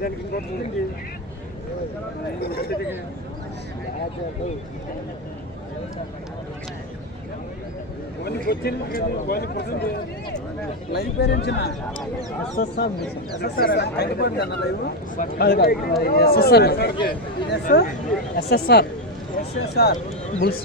దానికి ఇంకోటి ఉంది పొద్దుంది లైవ్ పేరెంట్స్ ఎస్ఎస్ఆర్ ఎస్ఎస్ఆర్ అన్న లైవ్ ఎస్ఎస్ఆర్ ఎస్ఎస్ఆర్ బుల్స్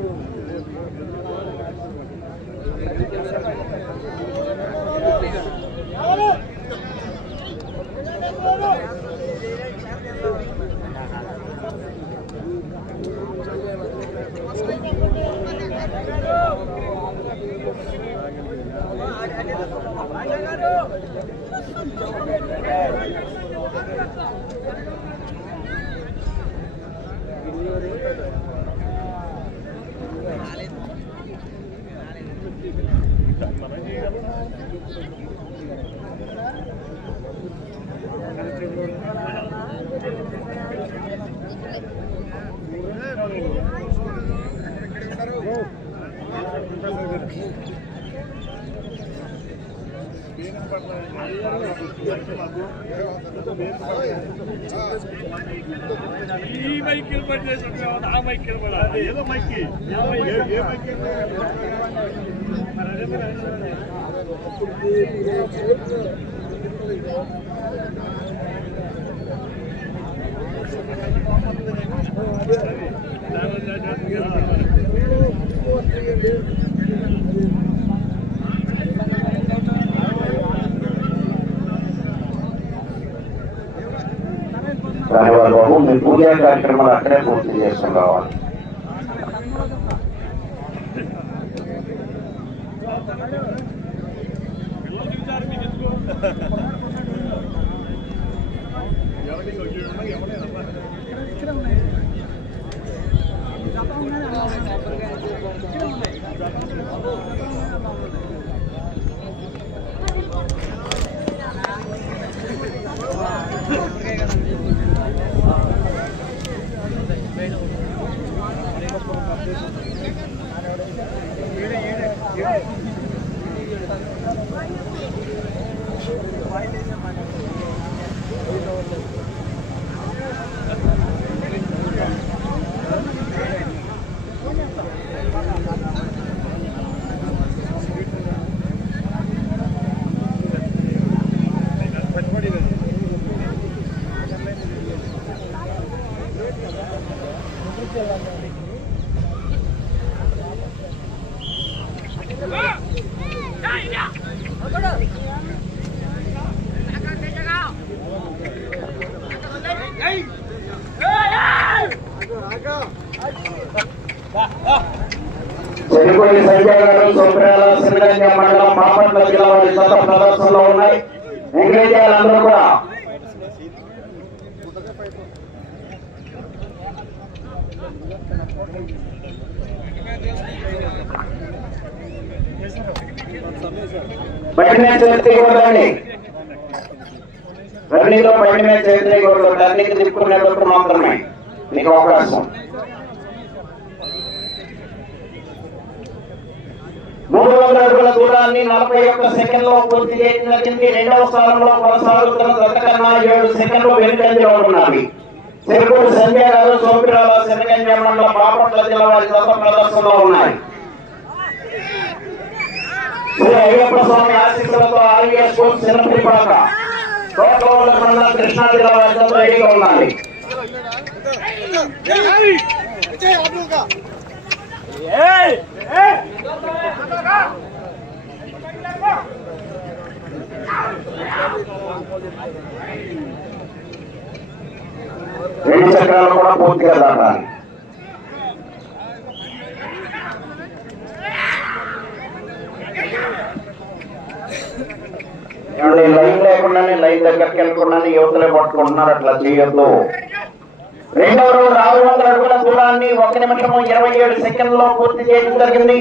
ಈ ಮೈಕೆಲ್ ಬಡ್ಡೆ ಸ್ವಲ್ಪ ಆ ಮೈಕೆಲ್ ಬಡ ಏನೋ ಮೈಕಿ ಯಾವ ಮೈಕಿ దానివల్ల బాబు మీ పూజా కార్యక్రమాలు అక్కడే పూర్తి చేసుకుని రావాలి. చెరుకుడి బాపట్ల జిల్లా వారి సొంత ప్రదర్శనలో ఉన్నాయి. ఎంకరేజ్ అందరూ కూడా. బయటనే చేతి కూడండి రన్నింగ్లో బయటనే చేతి కూడదు టర్నింగ్ తిప్పుకునేటప్పుడు మాత్రమే. నీకు అవకాశం. మూడు వందల అడుగుల స్థానాన్ని నలభై ఒక్క సెకండ్లో పూర్తి చేసినట్టుంది రెండవ స్థానంలో కొనసాగుతున్న గతకన్నా ఏడు సెకండ్లు వెనుకంజలో ఉన్నవి చెరుకూరు సంజయ్ గారు సోపిరాల శనగంజ మండలం బాపట్ల జిల్లా వారి సొంత ప్రదర్శనలో ఉన్నాయి శ్రీ అయ్యప్ప స్వామి ఆశీస్సులతో ఆర్వీఎస్ స్కూల్ చిన్నపిరిపాక తోటలోళ్ళ మండలం కృష్ణా జిల్లా వారి సొంత రెడీగా ఉన్నాయి Hey! Hey! చక్రాలు కూడా పూర్తిగా దాటాలి ఏమండి లైన్ లేకుండానే లైన్ దగ్గరికి వెళ్ళకుండానే యువతలే పట్టుకుంటున్నారు అట్లా చేయొద్దు. రెండవ రోజు ఆరు వందల అడుగుల దూరాన్ని ఒక నిమిషము ఇరవై ఏడు సెకండ్లో పూర్తి చేయడం జరిగింది.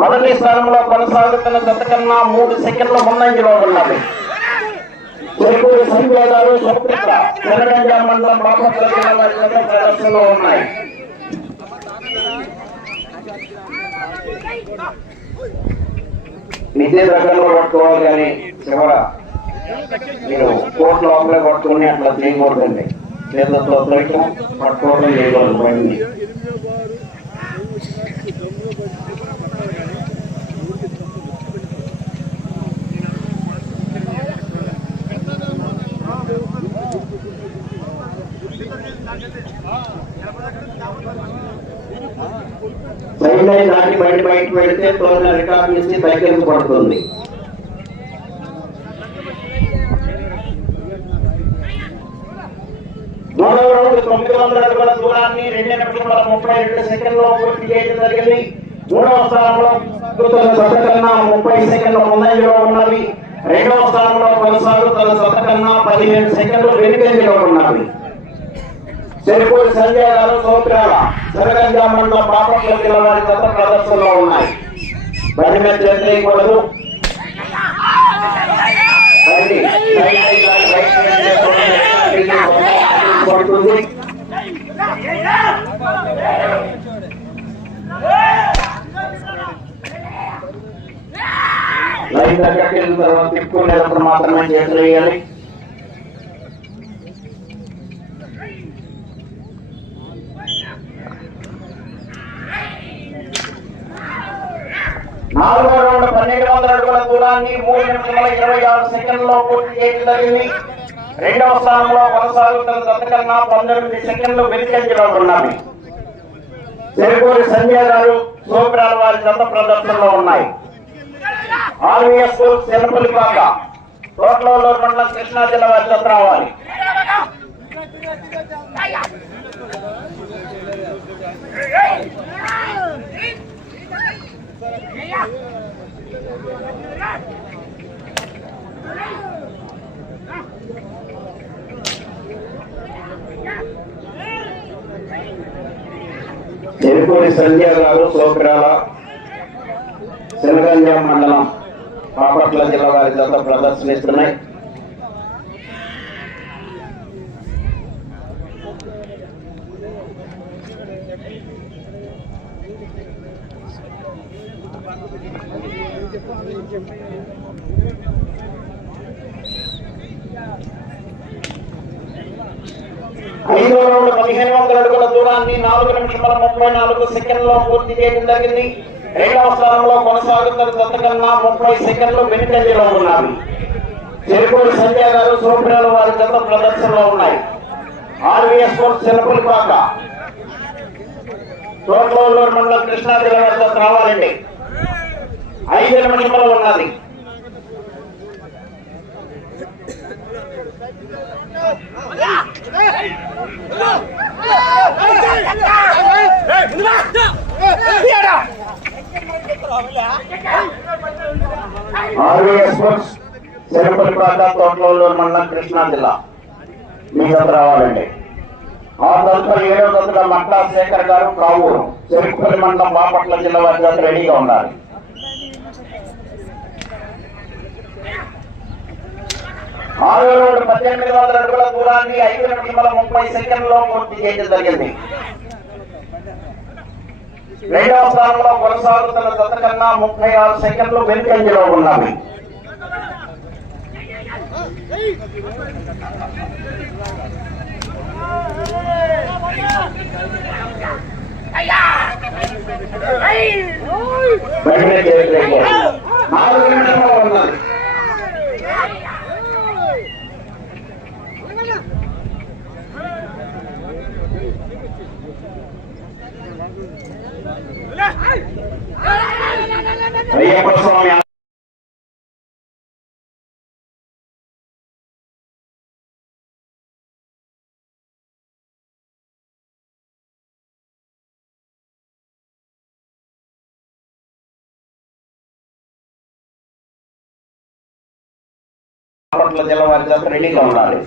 మొదటి స్థానంలో కొనసాగుతున్న జత కన్నా మూడు సెకండ్ల ముందంజలో ఉన్నది. చెరుకూరు సంజయ్ గారు తెలంగాణ మండలం బాపట్ల జిల్లా వారి ప్రదర్శనలో ఉన్నాయి. నిజే దగ్గరలో పట్టుకోవాలి కానీ చివర మీరు కోర్టు లోపలే పట్టుకుని అట్లా చేయకూడదండి. చేతులతో తొలగటం పట్టుకోవడం చేయకూడదు బండిని వెళితే తోలిన రికార్డు నుంచి దగ్గరకు పడుతుంది? మూడవ రౌండ్ తొమ్మిది వందల అడుగుల దూరాన్ని రెండు నిమిషముల ముప్పై రెండు సెకండ్లో పూర్తి చేయడం జరిగింది. మూడవ స్థానంలో సాగుతున్న కన్నా ముప్పై సెకండ్ల ముందంజలో ఉన్నవి రెండవ స్థానంలో కొనసాగుతున్న జత కన్నా పదిహేను సెకండ్లు వెనుకంజలో ఉన్నవి చనిపోయిన సంజయ్ గారు సౌత్రాల సరగంజా మండలం బాపట్ల జిల్లా వారి గత ప్రదర్శనలో ఉన్నాయి. బండి మీద చేయకూడదు లైన్ దగ్గరికి వెళ్ళిన తర్వాత తిప్పుకునేటప్పుడు మాత్రమే చేతులు వేయాలి. నాలుగో రౌండ్ పన్నెండు వందల అడుగుల దూరాన్ని మూడు నిమిషముల ఇరవై ఆరు సెకండ్లో పూర్తి చేయడం జరిగింది. రెండవ స్థానంలో కొనసాగుతున్న గతకన్నా పంతొమ్మిది సెకండ్లు వెనుకంజలో ఉన్నవి చెరుకూరి సంజయ్ గారు సోపిరాల వారి జత ప్రదర్శనలో ఉన్నాయి. ఆర్వీఎస్ స్కూల్ చిన్నపల్లిపాక తోటలో మండలం కృష్ణా జిల్లా వారి జత రావాలి. చెరుకూరి సంజయ్ గారు సోపిరాల శనగంజా మండలం బాపట్ల జిల్లా వారి జత ప్రదర్శనిస్తున్నాయి. ఐదు వందల పదిహేను వందల అడుగుల దూరాన్ని నాలుగు నిమిషముల ముప్పై నాలుగు సెకండ్లో పూర్తి చేయడం జరిగింది. రెండవ స్థానంలో కొనసాగుతున్న జతకన్నా ముప్పై సెకండ్లు వెనుకంజలో ఉన్నాయి చెరుకూరు సంజయ్ గారు సోపిరాలు వారి జత ప్రదర్శనలో ఉన్నాయి. ఆర్వీఎస్ స్పోర్ట్స్ చిన్నపల్లిపాక తోటలూరు మండలం కృష్ణా జిల్లా జత రావాలండి. ఐదు నిమిషములు ఉన్నది. Yeah! స్పోర్ట్స్ చిన్నపల్లిపాక తోటలూరు మండలం కృష్ణా జిల్లా మీ జత రావాలండి. ఆ తదుపరి ఏడవ తదుపరి మట్టా శేఖర్ గారు కావూరు చెరుకుపల్లి మండలం బాపట్ల జిల్లా వారి రెడీగా ఉండాలి. ఆరు రోడ్డు పద్దెనిమిది వందల అడుగుల దూరాన్ని ఐదు నిమిషముల ముప్పై సెకండ్లో పూర్తి చేయడం జరిగింది. రెండవ స్థానంలో కొనసాగుతున్న జత కన్నా ముప్పై ఆరు సెకండ్లు వెనుకంజలో ఉన్నవి అయ్యా బాపట్ల జిల్లా వారి చేత రెడీగా ఉండాలి.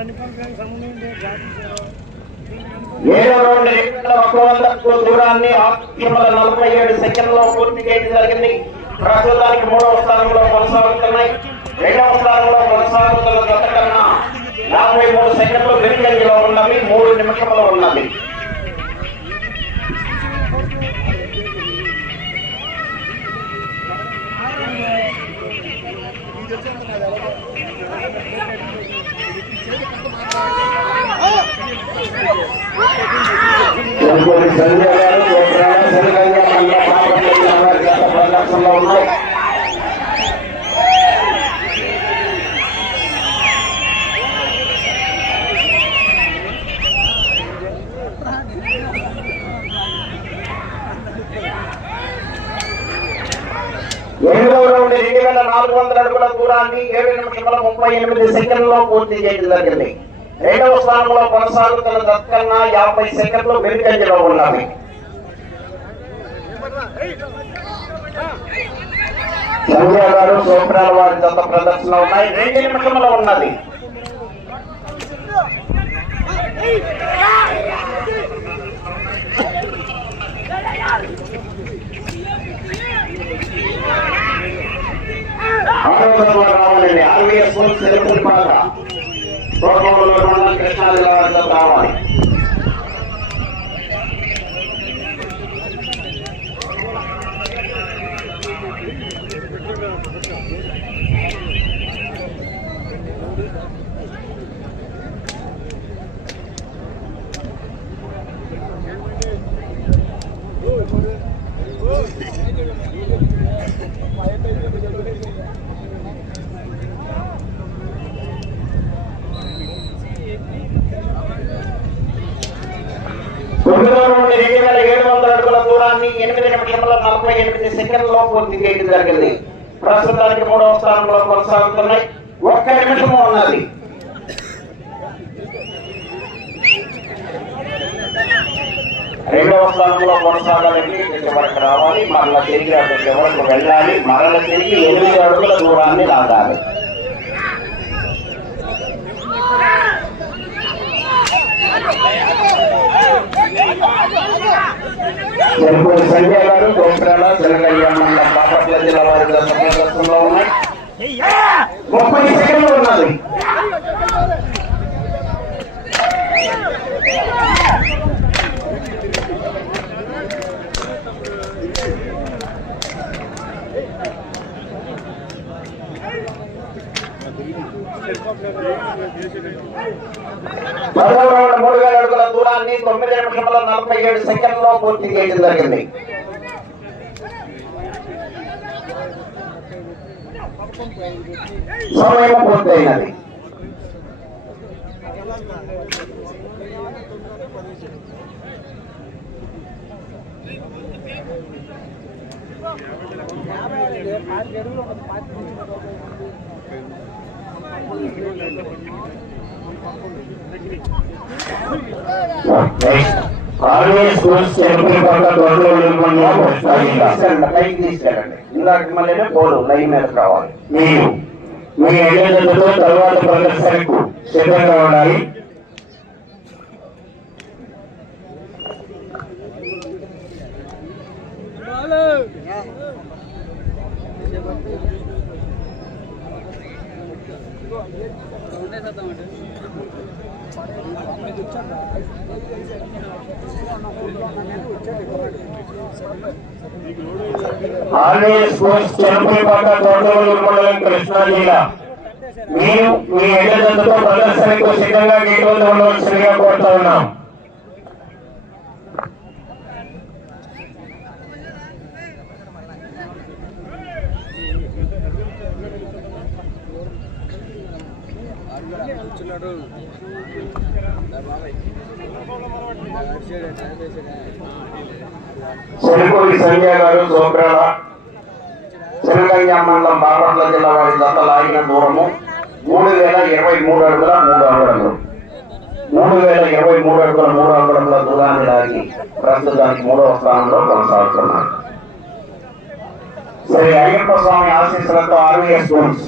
అన్ని పనులకు సంబంధం లేదు ఏడో రౌండ్ రెండు ఒక వందకు దూరాన్ని ఆత్మల నలభై ఏడు సెకండ్లో పూర్తి చేయడం జరిగింది. ప్రస్తుతానికి మూడవ స్థానంలో కొనసాగుతున్నాయి. రెండవ స్థానంలో కొనసాగుతున్న గత కన్నా యాభై మూడు సెకండ్లు వెనుకంజలో ఉన్నవి మూడు నిమిషంలో ఉన్నది చెరుకూరి సంజయ్ గారు కోట్రాల ఉన్నాయి ఎనిమిదవ రౌండ్ రెండు వేల నాలుగు వందల అడుగుల దూరాన్ని ఏడు నిమిషముల ముప్పై ఎనిమిది సెకండ్లో పూర్తి చేయడం జరిగింది. రెండవ స్థానంలో కొనసాగుతున్న దత్కన్నా యాభై సెకండ్లు వెనుకంజలో ఉన్నవి సంజయ్ గారు సోప్రాల వారి జత ప్రదర్శన ఉన్నాయి. రెండు నిమిషముల ఉన్నది. ఆరోగ్యంలో రావాలండి ఆర్వీఎస్ సెలవులు పాట తోటలో మండలం కృష్ణా జిల్లా రావాలి తొమ్మిదవ నుండి రెండు వేల ఏడు వందల అడుగుల దూరాన్ని ఎనిమిది నిమిషముల నలభై ఎనిమిది సెకండ్లలో పూర్తి చేయడం జరిగింది. ప్రస్తుతానికి మూడవ స్థానంలో కొనసాగుతున్నాయి. ఒక్క నిమిషము ఉన్నది. రెండవ స్థానంలో కొనసాగాలంటే ఇక్కడి రావాలి. మరల తిరిగి అక్కడికి వరకు వెళ్ళాలి? మరల తిరిగి ఎనిమిది అడుగుల దూరాన్ని లాగాలి చెరుకూరి సంజయ్ గారు గోపురాల చిలకయ్య మండలం బాపట్ల జిల్లా వారి దశ ప్రదర్శనలో ఉన్నాయి ముప్పై సెకండ్లు ఉన్నది పదవ రౌండ్ మూడు తొమ్మిది నిమిషముల నలభై ఏడు సెకండ్లో పూర్తి చేయడం జరిగింది. సమయం పూర్తయినది. ఆర్వీఎస్ స్కూల్స్ చెరుకుల పక్క కావాలి మీరు మీ ఎజెండాతో తర్వాత ప్రదర్శనకు సిద్ధంగా ఉండాలి. స్కూల్స్ చెరుకుల పక్క తోటలో నిర్మాణం కృష్ణా జిల్లా మీరు మీ ఎజెండాతో ప్రదర్శనకు సిద్ధంగా గేట్ వద్ద ఉండవలసిందిగా కోరుతా ఉన్నాం. చెరుకూరి సంజయ్ గారు సోప్రాల చిన్నగంజ మండలం బాపట్ల జిల్లా వారి జత లాగిన దూరము మూడు వేల ఇరవై మూడు అడుగుల మూడు అడుగులు మూడు వేల ఇరవై మూడు అడుగుల మూడు అడుగుల దూరాన్ని లాగి ప్రస్తుతానికి మూడవ స్థానంలో కొనసాగుతున్నారు. శ్రీ అయ్యప్ప స్వామి ఆశీస్సులతో ఆర్వీఎస్ స్కూల్స్